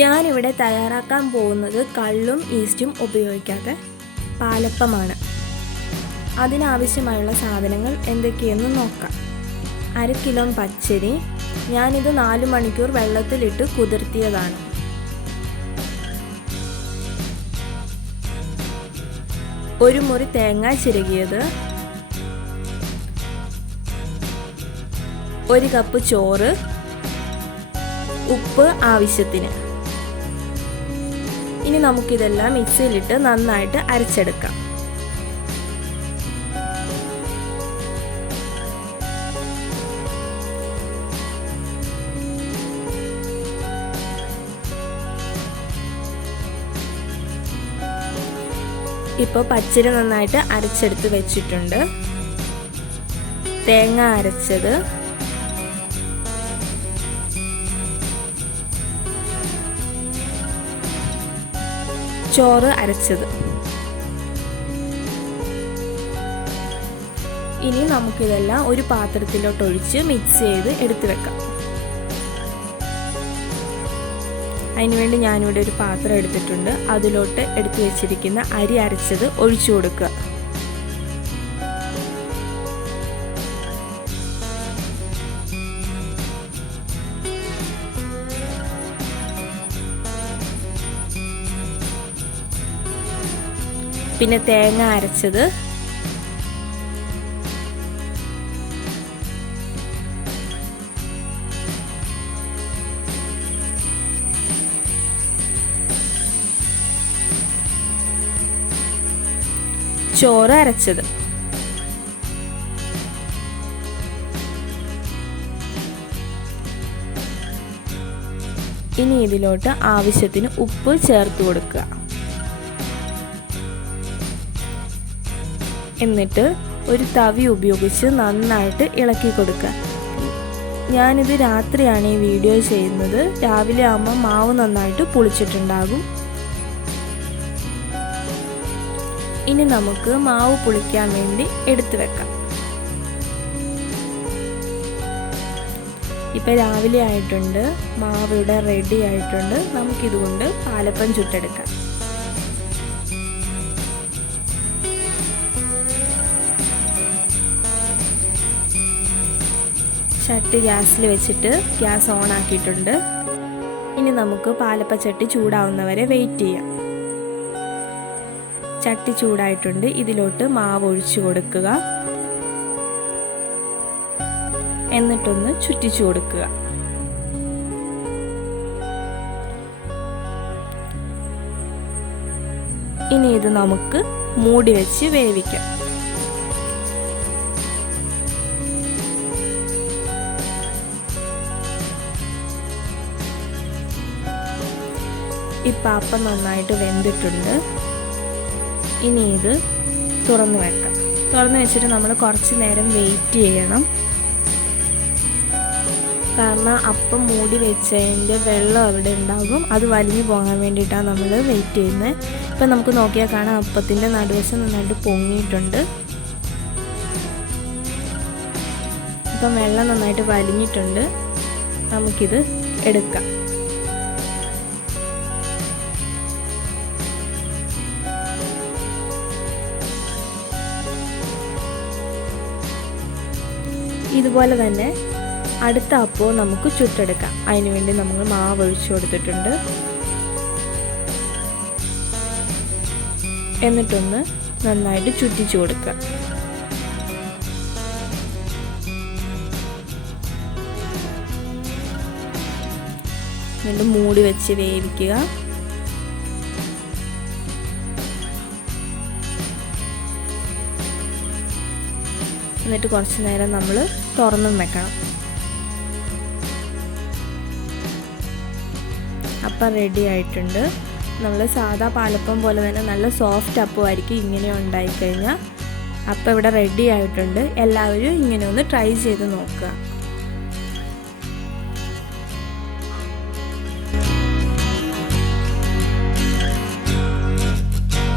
ഞാനിവിടെ തയ്യാറാക്കാൻ പോകുന്നത് കള്ളും ഈസ്റ്റും ഉപയോഗിക്കാത്ത പാലപ്പമാണ്. അതിനാവശ്യമായുള്ള സാധനങ്ങൾ എന്തൊക്കെയെന്ന് നോക്കാം. 1/2 കിലോ പച്ചരി. ഞാനിത് 4 മണിക്കൂർ വെള്ളത്തിലിട്ട് കുതിർത്തിയതാണ്. ഒരു മുറി തേങ്ങ ചിരകിയത്, 1 കപ്പ് ചോറ്, ഉപ്പ് ആവശ്യത്തിന്. ഇനി നമുക്കിതെല്ലാം മിക്സിയിലിട്ട് നന്നായിട്ട് അരച്ചെടുക്കാം. ഇപ്പോൾ പച്ചരി നന്നായിട്ട് അരച്ചെടുത്ത് വെച്ചിട്ടുണ്ട്. തേങ്ങ അരച്ചത്, ചോറ് അരച്ചത്. ഇനി നമുക്കിതെല്ലാം ഒരു പാത്രത്തിലോട്ട് ഒഴിച്ച് മിക്സ് ചെയ്ത് എടുത്തു വെക്കാം. അതിനുവേണ്ടി ഞാനിവിടെ ഒരു പാത്രം എടുത്തിട്ടുണ്ട്. അതിലോട്ട് എടുത്തു വെച്ചിരിക്കുന്ന അരി അരച്ചത് ഒഴിച്ചു കൊടുക്കുക. പിന്നെ തേങ്ങ അരച്ചത്, ചോറ് അരച്ചത്. ഇനി ഇതിലോട്ട് ആവശ്യത്തിന് ഉപ്പ് ചേർത്ത് കൊടുക്കുക. എന്നിട്ട് ഒരു തവി ഉപയോഗിച്ച് നന്നായിട്ട് ഇളക്കി കൊടുക്കുക. ഞാനിത് രാത്രിയാണ് ഈ വീഡിയോ ചെയ്യുന്നത്. രാവിലെ ആകുമ്പോൾ മാവ് നന്നായിട്ട് പുളിച്ചിട്ടുണ്ടാകും. ഇനി നമുക്ക് മാവ് പുളിക്കാൻ വേണ്ടി എടുത്തു വെക്കാം. ഇപ്പം രാവിലെ ആയിട്ടുണ്ട്, മാവ് ഇവിടെ റെഡി ആയിട്ടുണ്ട്. നമുക്കിതുകൊണ്ട് പാലപ്പം ചുട്ടെടുക്കാം. ചട്ടി ഗ്യാസിൽ വെച്ചിട്ട് ഗ്യാസ് ഓൺ ആക്കിയിട്ടുണ്ട്. ഇനി നമുക്ക് പാലപ്പച്ചട്ടി ചൂടാവുന്നവരെ വെയിറ്റ് ചെയ്യാം. ചട്ടി ചൂടായിട്ടുണ്ട്. ഇതിലോട്ട് മാവ് ഒഴിച്ചു കൊടുക്കുക. എന്നിട്ടൊന്ന് ചുറ്റിച്ചു കൊടുക്കുക. ഇനി ഇത് നമുക്ക് മൂടി വെച്ച് വേവിക്കാം. ഈ പാപ്പം നന്നായിട്ട് വെന്തിട്ടുണ്ട്. ഇനി ഇത് തുറന്ന് വെക്കാം. തുറന്ന് വെച്ചിട്ട് നമ്മൾ കുറച്ച് നേരം വെയിറ്റ് ചെയ്യണം. കാരണം അപ്പം മൂടി വെച്ചതിൻ്റെ വെള്ളം അവിടെ ഉണ്ടാകും. അത് വലിഞ്ഞു പോകാൻ വേണ്ടിയിട്ടാണ് നമ്മൾ വെയിറ്റ് ചെയ്യുന്നത്. ഇപ്പം നമുക്ക് നോക്കിയാൽ കാണാം, അപ്പത്തിൻ്റെ നടുവശം നന്നായിട്ട് പൊങ്ങിയിട്ടുണ്ട്. ഇപ്പം വെള്ളം നന്നായിട്ട് വലിഞ്ഞിട്ടുണ്ട്. നമുക്കിത് എടുക്കാം. ഇതുപോലെ തന്നെ അടുത്ത അപ്പവും നമുക്ക് ചുട്ടെടുക്കാം. അതിനുവേണ്ടി നമ്മൾ മാവ് ഒഴിച്ചു കൊടുത്തിട്ടുണ്ട്. എന്നിട്ടൊന്ന് നന്നായിട്ട് ചുറ്റിച്ചു കൊടുക്കുക. എന്നിട്ട് മൂടി വെച്ച് വേവിക്കുക. എന്നിട്ട് കുറച്ച് നേരം നമ്മൾ തുറന്നും വെക്കണം. അപ്പം റെഡി ആയിട്ടുണ്ട്. നമ്മൾ സാധാ പാലപ്പം പോലെ തന്നെ നല്ല സോഫ്റ്റ് അപ്പമായിരിക്കും ഇങ്ങനെ ഉണ്ടായിക്കഴിഞ്ഞാൽ. അപ്പം ഇവിടെ റെഡി ആയിട്ടുണ്ട്. എല്ലാവരും ഇങ്ങനെ ഒന്ന് ട്രൈ ചെയ്ത് നോക്കുക.